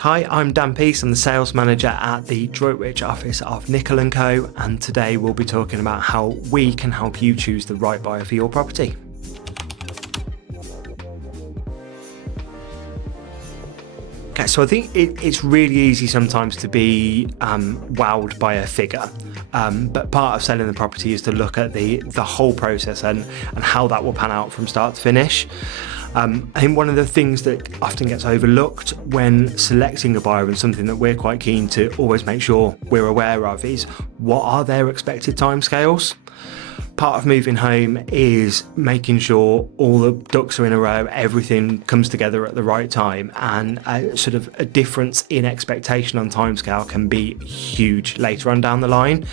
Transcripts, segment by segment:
Hi, I'm Dan Peace. I'm the sales manager at the Droitwich office of Nicol and Co, and today we'll be talking about how we can help you choose the right buyer for your property. Okay, so I think it's really easy sometimes to be wowed by a figure, but part of selling the property is to look at the whole process and how that will pan out from start to finish. I think one of the things that often gets overlooked when selecting a buyer, and something that we're quite keen to always make sure we're aware of, is what are their expected timescales. Part of moving home is making sure all the ducks are in a row, everything comes together at the right time, and a difference in expectation on timescale can be huge later on down the line.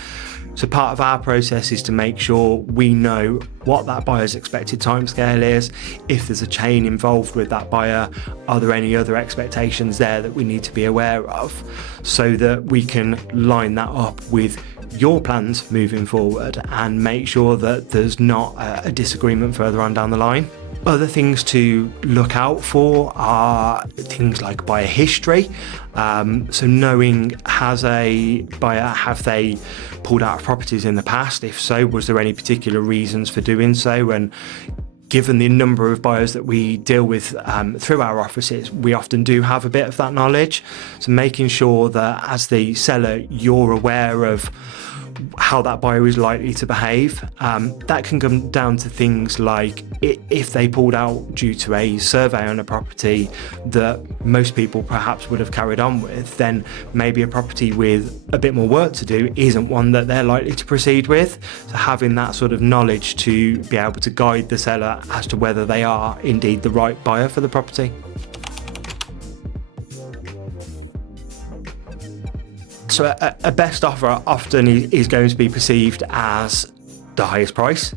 So part of our process is to make sure we know what that buyer's expected timescale is. If there's a chain involved with that buyer, are there any other expectations there that we need to be aware of, so that we can line that up with your plans moving forward and make sure that there's not a disagreement further on down the line. Other things to look out for are things like buyer history. So knowing, have they pulled out of properties in the past? If so, was there any particular reasons for doing so? And given the number of buyers that we deal with through our offices, we often do have a bit of that knowledge. So making sure that as the seller, you're aware of how that buyer is likely to behave. That can come down to things like if they pulled out due to a survey on a property that most people perhaps would have carried on with, then maybe a property with a bit more work to do isn't one that they're likely to proceed with. So having that sort of knowledge to be able to guide the seller as to whether they are indeed the right buyer for the property. So a best offer often is going to be perceived as the highest price,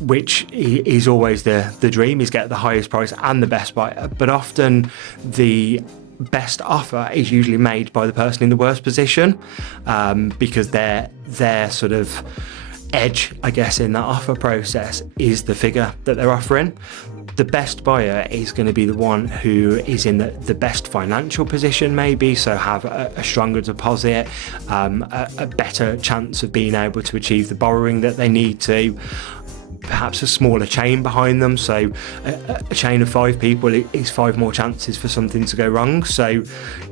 which is always the dream, is get the highest price and the best buyer. But often the best offer is usually made by the person in the worst position, because their sort of edge, I guess, in that offer process is the figure that they're offering. The best buyer is going to be the one who is in the best financial position, maybe, so have a stronger deposit, a better chance of being able to achieve the borrowing that they need to, perhaps a smaller chain behind them. So a chain of 5 people is 5 more chances for something to go wrong. So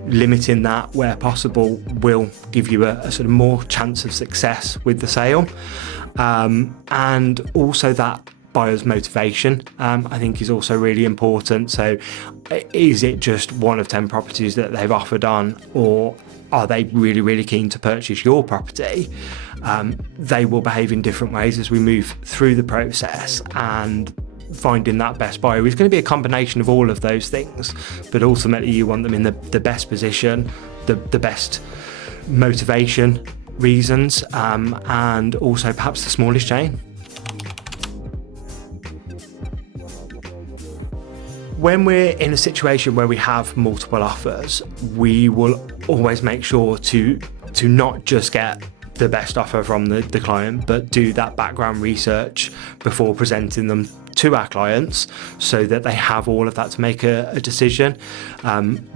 limiting that where possible will give you a sort of more chance of success with the sale. And also that buyer's motivation, I think, is also really important. So is it just one of 10 properties that they've offered on, or are they really, really keen to purchase your property? They will behave in different ways as we move through the process, and finding that best buyer is going to be a combination of all of those things, but ultimately you want them in the best position, the best motivation reasons, and also perhaps the smallest chain. When we're in a situation where we have multiple offers, we will always make sure to not just get the best offer from the client, but do that background research before presenting them to our clients, so that they have all of that to make a decision.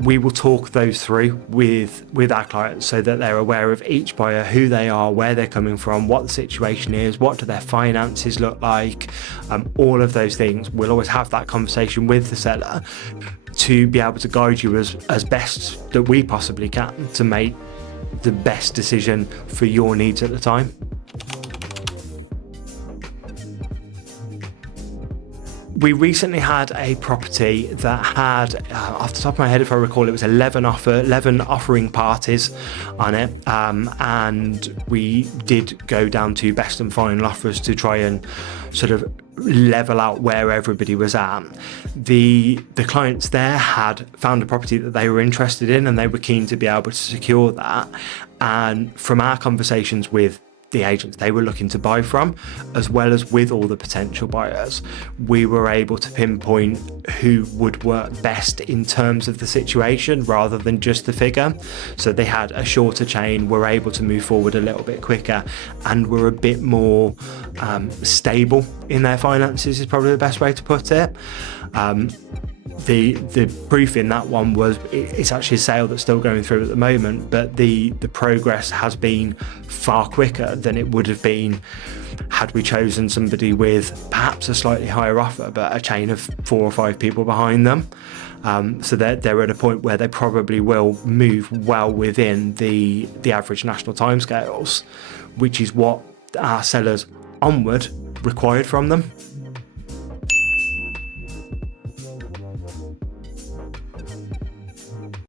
We will talk those through with our clients so that they're aware of each buyer, who they are, where they're coming from, what the situation is, what do their finances look like. All of those things. We'll always have that conversation with the seller to be able to guide you as best that we possibly can to make the best decision for your needs at the time. We recently had a property that had, off the top of my head, if I recall, it was 11 offering parties on it, and we did go down to best and final offers to try and sort of level out where everybody was at. The clients there had found a property that they were interested in, and they were keen to be able to secure that. And from our conversations with the agents they were looking to buy from, as well as with all the potential buyers, we were able to pinpoint who would work best in terms of the situation rather than just the figure. So they had a shorter chain, were able to move forward a little bit quicker, and were a bit more stable in their finances, is probably the best way to put it. the proof in that one was it's actually a sale that's still going through at the moment, but the progress has been far quicker than it would have been had we chosen somebody with perhaps a slightly higher offer but a chain of 4 or 5 people behind them. So they're at a point where they probably will move well within the average national timescales, which is what our sellers onward required from them.